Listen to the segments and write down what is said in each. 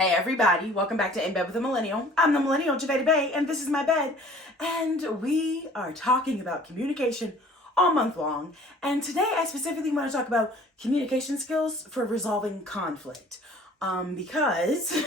Hey everybody, welcome back to In Bed with a Millennial. I'm the Millennial Javeda Bay, and this is my bed. And we are talking about communication all month long. And today I specifically want to talk about communication skills for resolving conflict. Because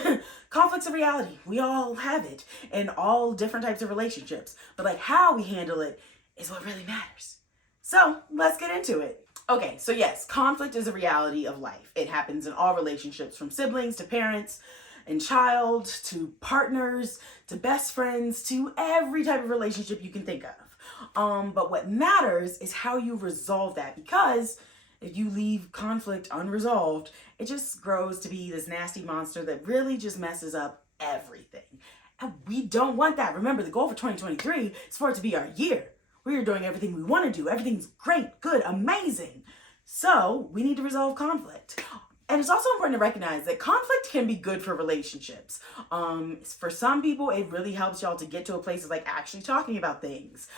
conflict's a reality. We all have it in all different types of relationships. But like how we handle it is what really matters. So let's get into it. Okay, so yes, conflict is a reality of life. It happens in all relationships, from siblings to parents and child to partners to best friends to every type of relationship you can think of. But what matters is how you resolve that, because if you leave conflict unresolved, it just grows to be this nasty monster that really just messes up everything. And we don't want that. Remember, the goal for 2023 is for it to be our year. We are doing everything we want to do. Everything's great, good, amazing. So we need to resolve conflict. And it's also important to recognize that conflict can be good for relationships. For some people, it really helps y'all to get to a place of like actually talking about things.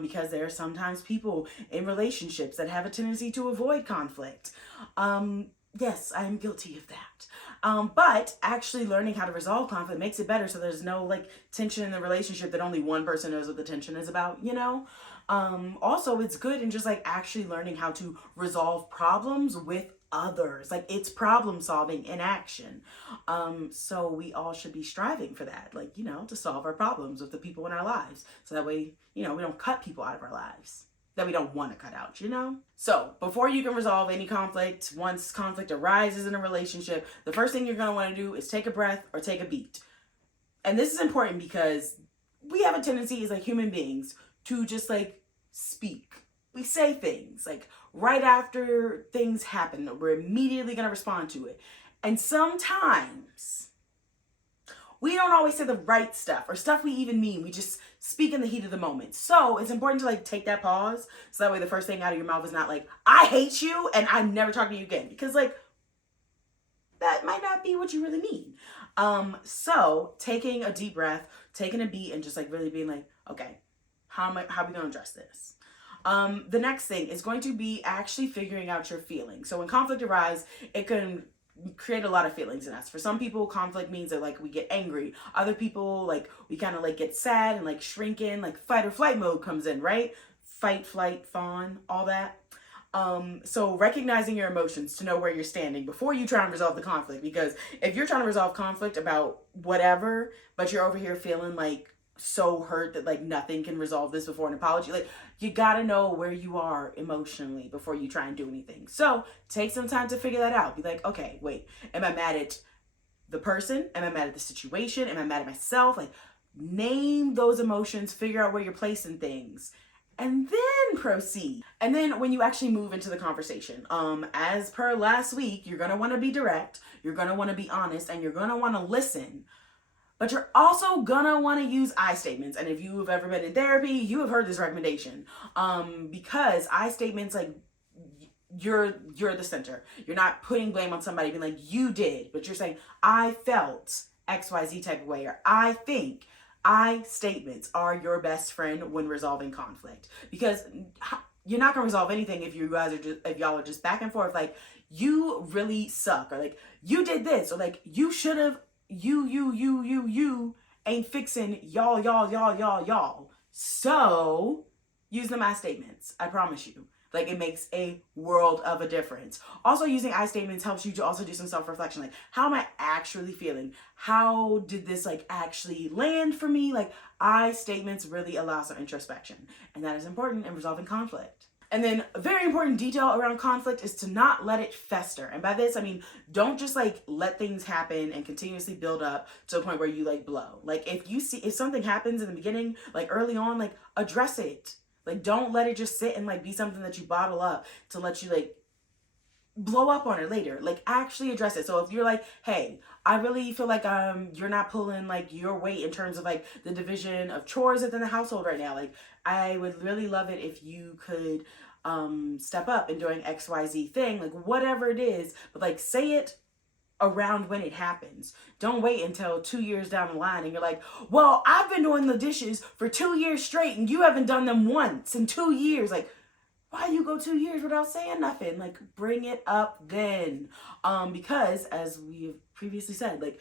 Because there are sometimes people in relationships that have a tendency to avoid conflict. Yes, I'm guilty of that. But actually learning how to resolve conflict makes it better, so there's no like tension in the relationship that only one person knows what the tension is about, you know? Also, it's good in just like actually learning how to resolve problems with others. Like, it's problem solving in action. So we all should be striving for that, like, you know, to solve our problems with the people in our lives. So that way, you know, we don't cut people out of our lives that we don't want to cut out, you know? So before you can resolve any conflict, once conflict arises in a relationship, the first thing you're going to want to do is take a breath or take a beat. And this is important because we have a tendency as like human beings to just like speak. We say things like right after things happen, we're immediately going to respond to it. And sometimes we don't always say the right stuff or stuff we even mean. We just speak in the heat of the moment. So it's important to like take that pause. So that way the first thing out of your mouth is not like, I hate you and I'm never talking to you again. Because like, that might not be what you really mean. So taking a deep breath, taking a beat, and just like really being like, okay, how are we going to address this? The next thing is going to be actually figuring out your feelings. So when conflict arises, it can create a lot of feelings in us. For some people, conflict means that like we get angry. Other people, like we kind of like get sad and like shrink in, like fight or flight mode comes in, right? Fight, flight, fawn, all that. So recognizing your emotions to know where you're standing before you try and resolve the conflict. Because if you're trying to resolve conflict about whatever, but you're over here feeling like so hurt that like nothing can resolve this before an apology, like you gotta know where you are emotionally before you try and do anything. So take some time to figure that out. Be like, okay, wait, am I mad at the person? Am I mad at the situation? Am I mad at myself? Like, name those emotions, figure out where you're placing things, and then proceed. And then when you actually move into the conversation, as per last week, you're gonna want to be direct, you're gonna want to be honest, and you're gonna want to listen. But you're also gonna want to use I statements. And if you have ever been in therapy, you have heard this recommendation. Because I statements, like, you're the center. You're not putting blame on somebody, being like, you did, but you're saying, I felt XYZ type of way, or I think. I statements are your best friend when resolving conflict, because you're not gonna resolve anything if y'all are just back and forth like, you really suck, or like, you did this, or like, you should have, you ain't fixing y'all. So use them as statements. I promise you. Like, it makes a world of a difference. Also, using I statements helps you to also do some self-reflection. Like, how am I actually feeling? How did this like actually land for me? Like, I statements really allow some introspection. And that is important in resolving conflict. And then a very important detail around conflict is to not let it fester. And by this, I mean, don't just like let things happen and continuously build up to a point where you like blow. Like, if something happens in the beginning, like early on, like address it. Like, don't let it just sit and like be something that you bottle up to let you like blow up on it later. Like, actually address it. So if you're like, hey, I really feel like you're not pulling like your weight in terms of like the division of chores within the household right now. Like, I would really love it if you could step up in doing XYZ thing, like whatever it is, but like say it around when it happens. Don't wait until 2 years down the line and you're like, well, I've been doing the dishes for 2 years straight and you haven't done them once in 2 years. Like, why you go 2 years without saying nothing? Like, bring it up then. Because as we have previously said, like,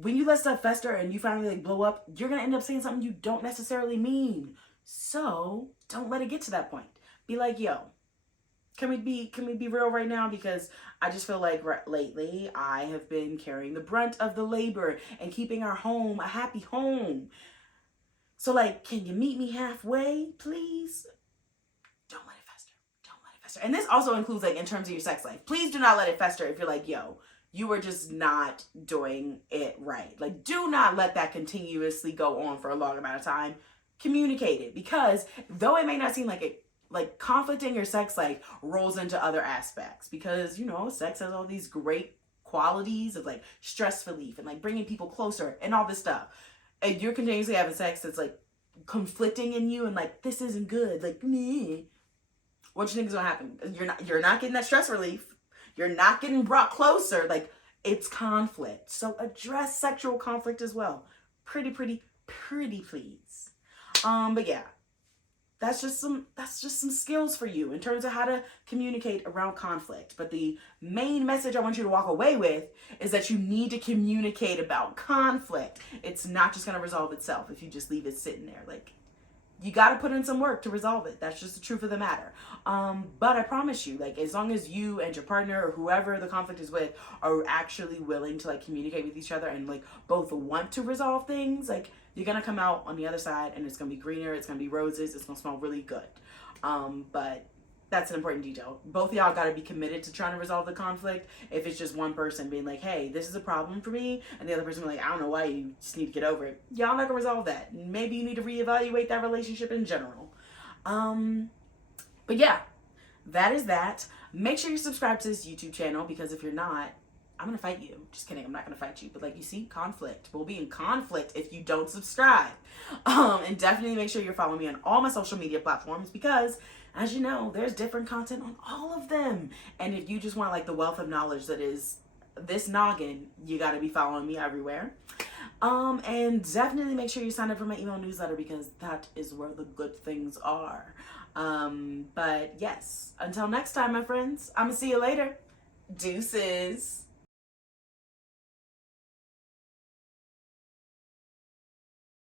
when you let stuff fester and you finally like blow up, you're gonna end up saying something you don't necessarily mean. So don't let it get to that point. Be like, yo, can we be real right now? Because I just feel like lately I have been carrying the brunt of the labor and keeping our home a happy home. So like, can you meet me halfway, please? Don't let it fester. Don't let it fester. And this also includes like in terms of your sex life. Please do not let it fester if you're like, yo, you are just not doing it right. Like, do not let that continuously go on for a long amount of time. Communicate it, because though it may not seem like it, like conflict in your sex life rolls into other aspects, because you know sex has all these great qualities of like stress relief and like bringing people closer and all this stuff, and you're continuously having sex that's like conflicting in you and like this isn't good, like me, what you think is gonna happen? You're not getting that stress relief, you're not getting brought closer, like it's conflict. So address sexual conflict as well. Pretty please. But yeah, that's just some skills for you in terms of how to communicate around conflict. But the main message I want you to walk away with is that you need to communicate about conflict. It's not just going to resolve itself if you just leave it sitting there. Like, you got to put in some work to resolve it. That's just the truth of the matter. But I promise you, like, as long as you and your partner or whoever the conflict is with are actually willing to like communicate with each other and like both want to resolve things, like you're going to come out on the other side and it's going to be greener. It's going to be roses. It's going to smell really good. But that's an important detail. Both of y'all got to be committed to trying to resolve the conflict. If it's just one person being like, hey, this is a problem for me, and the other person being like, I don't know why, you just need to get over it. Y'all not going to resolve that. Maybe you need to reevaluate that relationship in general. But yeah, that is that. Make sure you subscribe to this YouTube channel, because if you're not, I'm gonna fight you. Just kidding, I'm not gonna fight you. But like, you see, conflict. We'll be in conflict if you don't subscribe. And definitely make sure you're following me on all my social media platforms, because as you know, there's different content on all of them. And if you just want like the wealth of knowledge that is this noggin, you gotta be following me everywhere. And definitely make sure you sign up for my email newsletter, because that is where the good things are. But yes, until next time, my friends, I'm gonna see you later. Deuces.